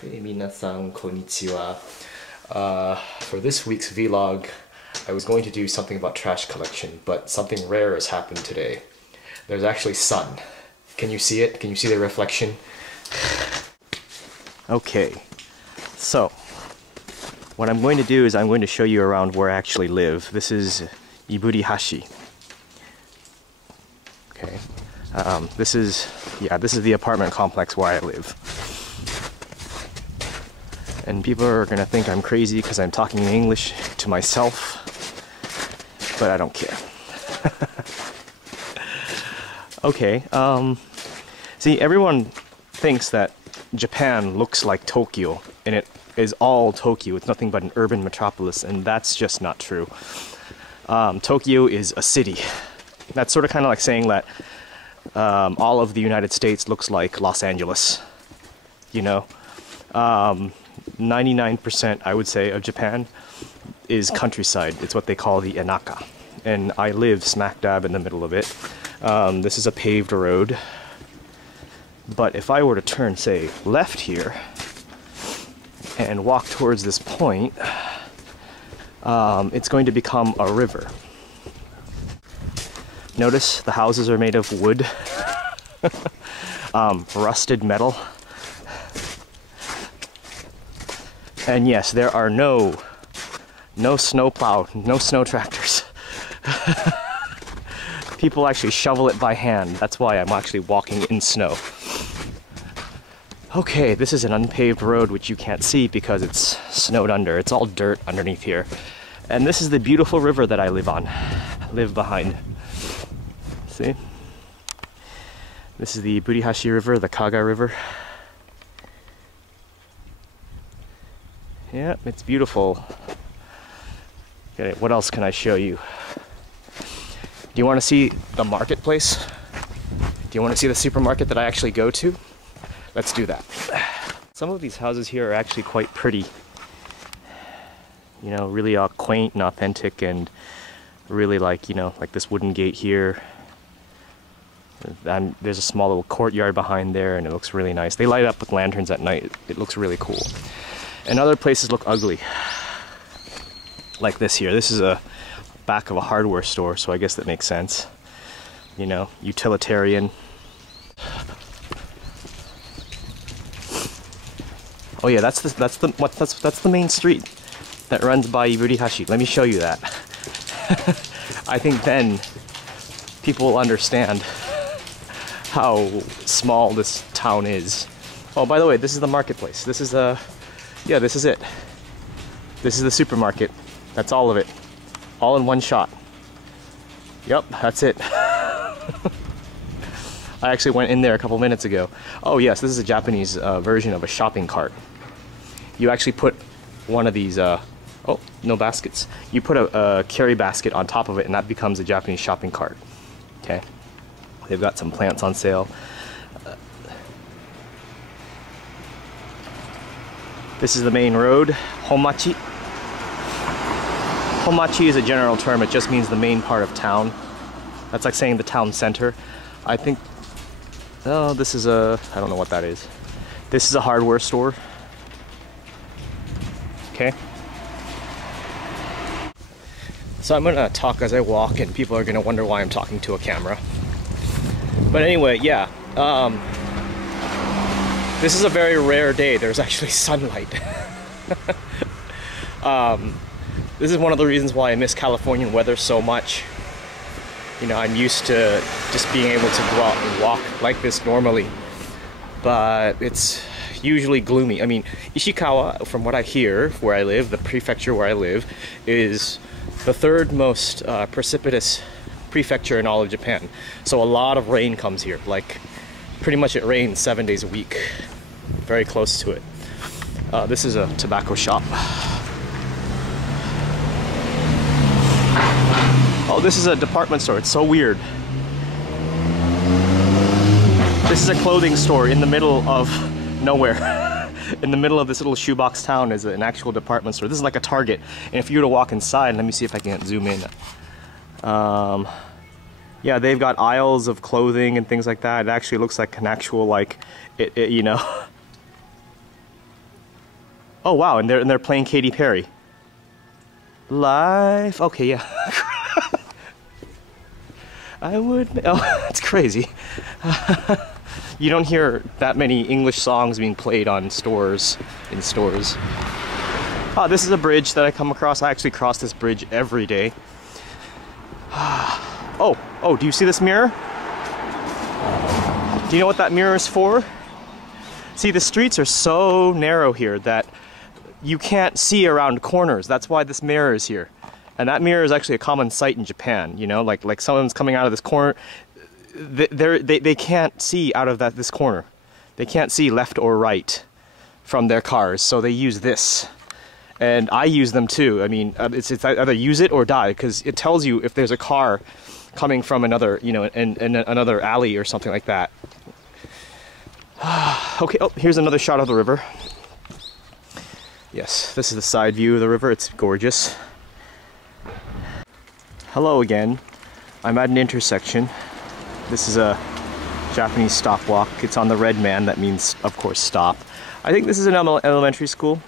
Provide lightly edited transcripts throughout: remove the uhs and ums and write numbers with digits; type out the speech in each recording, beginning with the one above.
Hey, minasan, konnichiwa. For this week's vlog, I was going to do something about trash collection, but something rare has happened today. There's actually sun. Can you see it? Can you see the reflection? Okay, so what I'm going to do is I'm going to show you around where I actually live. This is Iburihashi. Okay, this is the apartment complex where I live. And people are gonna think I'm crazy because I'm talking in English to myself, but I don't care. Okay, see, everyone thinks that Japan looks like Tokyo, and it is all Tokyo. It's nothing but an urban metropolis, and that's just not true. Tokyo is a city. That's sort of kind of like saying that all of the United States looks like Los Angeles, you know? 99%, I would say, of Japan is countryside. It's what they call the Enaka. And I live smack dab in the middle of it. This is a paved road. But if I were to turn, say, left here and walk towards this point, it's going to become a river. Notice the houses are made of wood, rusted metal. And yes, there are no snowplow, no snow tractors. People actually shovel it by hand. That's why I'm actually walking in snow. Okay, this is an unpaved road which you can't see because it's snowed under. It's all dirt underneath here. And this is the beautiful river that I live behind. See? This is the Iburihashi River, the Kaga River. Yeah, it's beautiful. Okay, what else can I show you? Do you want to see the marketplace? Do you want to see the supermarket that I actually go to? Let's do that. Some of these houses here are actually quite pretty. You know, really quaint and authentic, and really like, you know, like this wooden gate here. And there's a small little courtyard behind there, and it looks really nice. They light up with lanterns at night. It looks really cool. And other places look ugly. Like this here. This is a back of a hardware store, so I guess that makes sense. You know, utilitarian. Oh yeah, that's the main street that runs by Iburihashi. Let me show you that. I think then people will understand how small this town is. Oh, by the way, this is the marketplace. This is yeah, this is it. This is the supermarket. That's all of it. All in one shot. Yep, that's it. I actually went in there a couple minutes ago. Oh yes, this is a Japanese version of a shopping cart. You actually put one of these, oh, no baskets. You put a carry basket on top of it, and that becomes a Japanese shopping cart. Okay. They've got some plants on sale. This is the main road, Honmachi. Honmachi is a general term, it just means the main part of town. That's like saying the town center. I think, oh, this is a, I don't know what that is. This is a hardware store. Okay. So I'm gonna talk as I walk, and people are gonna wonder why I'm talking to a camera. But anyway, yeah. This is a very rare day. There's actually sunlight. This is one of the reasons why I miss Californian weather so much. You know, I'm used to just being able to go out and walk like this normally, but it's usually gloomy. I mean, Ishikawa, from what I hear, where I live, the prefecture where I live, is the third most precipitous prefecture in all of Japan. So a lot of rain comes here. Like, pretty much it rains 7 days a week. Very close to it. This is a tobacco shop. Oh, this is a department store. It's so weird. This is a clothing store in the middle of nowhere. In the middle of this little shoebox town is an actual department store. This is like a Target. And if you were to walk inside, let me see if I can zoom in. Yeah, they've got aisles of clothing and things like that. It actually looks like an actual, like, you know, Oh wow, and they're playing Katy Perry. Life. Okay, yeah. I would. Oh, that's crazy. You don't hear that many English songs being played in stores. Oh, this is a bridge that I come across. I actually cross this bridge every day. Oh, do you see this mirror? Do you know what that mirror is for? See, the streets are so narrow here that you can't see around corners. That's why this mirror is here. And that mirror is actually a common sight in Japan, you know? Like someone's coming out of this corner, they can't see out of this corner. They can't see left or right from their cars, so they use this. And I use them too. I mean, it's either use it or die, because it tells you if there's a car coming from another, you know, in another alley or something like that. Okay, oh, here's another shot of the river. Yes, this is the side view of the river. It's gorgeous. Hello again. I'm at an intersection. This is a Japanese stop walk. It's on the red man. That means, of course, stop. I think this is an elementary school.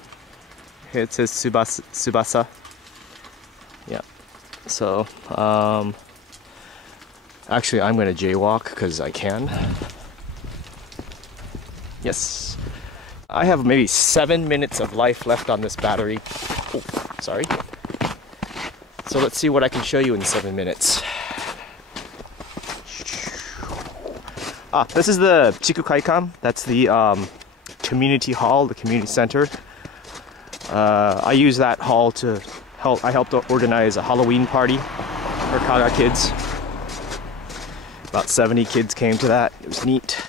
It says Tsubasa. Yeah. So, actually, I'm going to jaywalk because I can. Yes. I have maybe 7 minutes of life left on this battery. Oh, sorry. So let's see what I can show you in 7 minutes. Ah, this is the Chikukaikan. That's the community hall, the community center. I use that hall to help. I helped organize a Halloween party for Kaga kids. About 70 kids came to that. It was neat.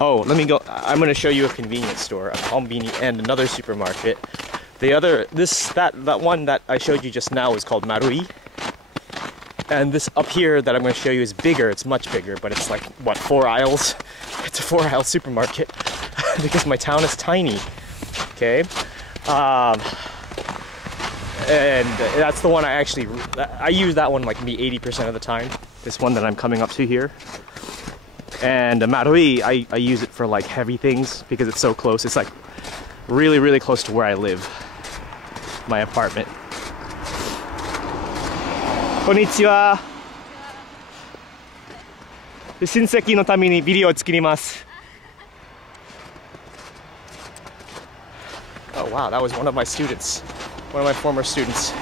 Oh, let me go. I'm going to show you a convenience store, a Konbini, and another supermarket. The other, that one that I showed you just now is called Marui. And this up here that I'm going to show you is bigger. It's much bigger, but it's like, what, 4 aisles? It's a 4-aisle supermarket because my town is tiny. Okay? And that's the one I use that one like maybe 80% of the time. This one that I'm coming up to here. And Marui, I use it for like heavy things because it's so close. It's like really, really close to where I live. My apartment. Konnichiwa. 親戚のためにビデオを作ります。 Oh wow, that was one of my students. One of my former students.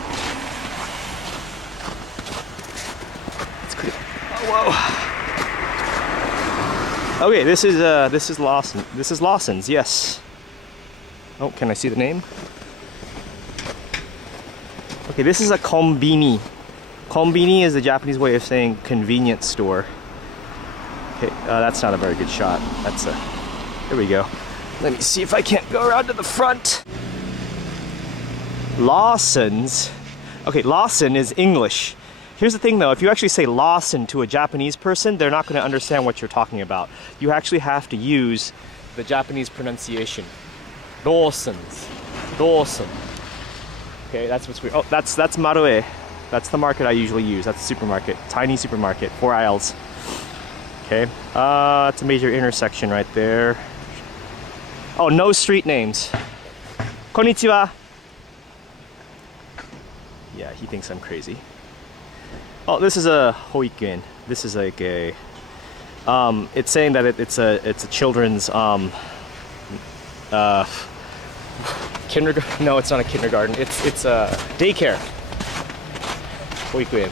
It's cool. Oh, whoa. Okay, this is Lawson. This is Lawson's, yes. Oh, can I see the name? Okay, this is a konbini. Konbini is the Japanese way of saying convenience store. Okay, that's not a very good shot. That's a... Here we go. Let me see if I can't go around to the front. Lawson's. Okay, Lawson is English. Here's the thing though, if you actually say Lawson to a Japanese person, they're not going to understand what you're talking about. You actually have to use the Japanese pronunciation. Lawson's. Lawson. Okay, that's what's weird. Oh, that's Marue. That's the market I usually use. That's the supermarket. Tiny supermarket. 4 aisles. Okay. It's a major intersection right there. Oh, no street names. Konnichiwa. Yeah, he thinks I'm crazy. Oh, this is a hoikuen. This is like a... it's saying that it's a children's... kindergarten? No, it's not a kindergarten. It's a daycare. Hoikuen.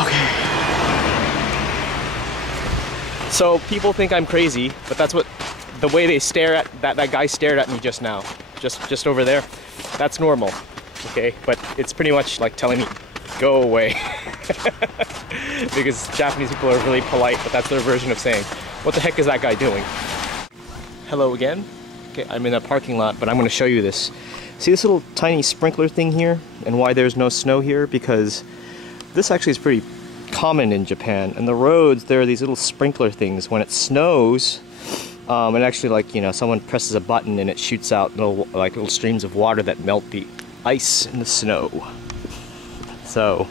Okay. So people think I'm crazy, but that's what the way they stare at that guy stared at me just now, just over there. That's normal, okay? But it's pretty much like telling me, go away, because Japanese people are really polite, but that's their version of saying, what the heck is that guy doing? Hello again. Okay, I'm in a parking lot, but I'm going to show you this. See this little tiny sprinkler thing here, and why there's no snow here? Because this actually is pretty common in Japan. And the roads, there are these little sprinkler things. When it snows, and actually, like, you know, someone presses a button and it shoots out little streams of water that melt the ice in the snow. So,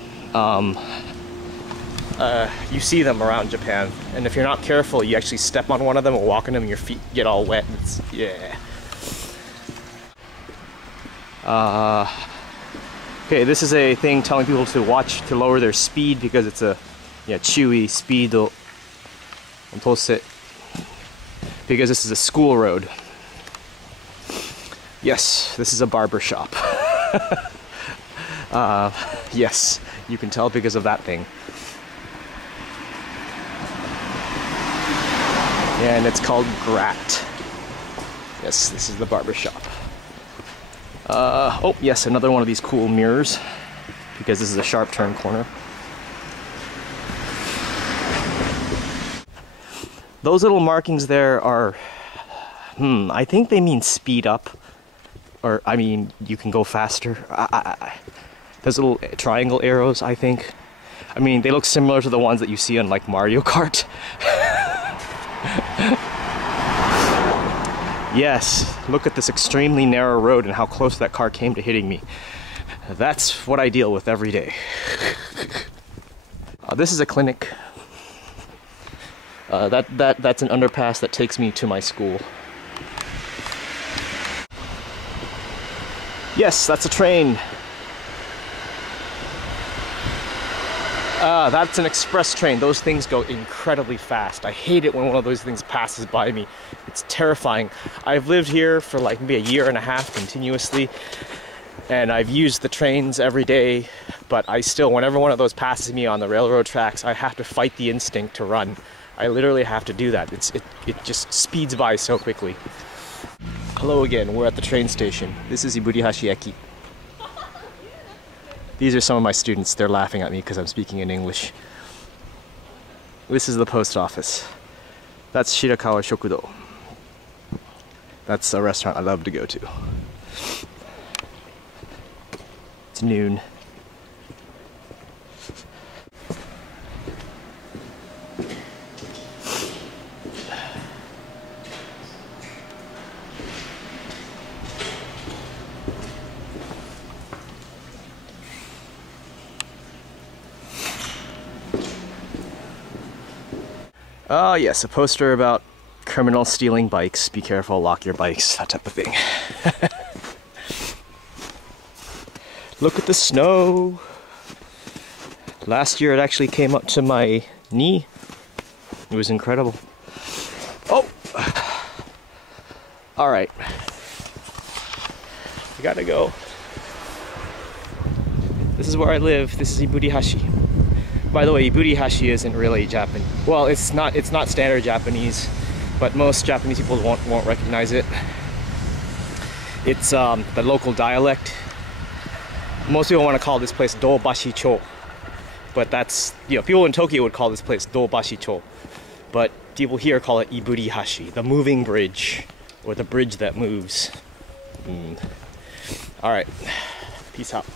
you see them around Japan, and if you're not careful, you actually step on one of them or walk on them and your feet get all wet. It's, yeah. Okay, this is a thing telling people to watch to lower their speed because it's a chewy speed because this is a school road. Yes, this is a barber shop. Yes, you can tell because of that thing. And it's called Grat. Yes, this is the barber shop. Oh, yes, another one of these cool mirrors because this is a sharp turn corner. Those little markings there are, I think they mean speed up, or I mean you can go faster. Those little triangle arrows, I think. I mean, they look similar to the ones that you see on like Mario Kart. Yes, look at this extremely narrow road and how close that car came to hitting me. That's what I deal with every day. This is a clinic. That's an underpass that takes me to my school. Yes, that's a train. That's an express train. Those things go incredibly fast. I hate it when one of those things passes by me. It's terrifying. I've lived here for like maybe a year and a half continuously, and I've used the trains every day, but I still, whenever one of those passes me on the railroad tracks, I have to fight the instinct to run. I literally have to do that. It just speeds by so quickly. Hello again, we're at the train station. This is Iburihashi Eki. These are some of my students. They're laughing at me because I'm speaking in English. This is the post office. That's Shirakawa Shokudo. That's a restaurant I love to go to. It's noon. Oh yes, a poster about criminals stealing bikes. Be careful, lock your bikes, that type of thing. Look at the snow. Last year it actually came up to my knee. It was incredible. Oh! Alright. I gotta go. This is where I live. This is Iburihashi. By the way, Iburihashi isn't really Japanese. Well, it's not standard Japanese, but most Japanese people won't recognize it. It's the local dialect. Most people want to call this place Dobashi-cho, but that's, people in Tokyo would call this place Dobashi-cho, but people here call it Iburihashi, the moving bridge, or the bridge that moves. All right, peace out.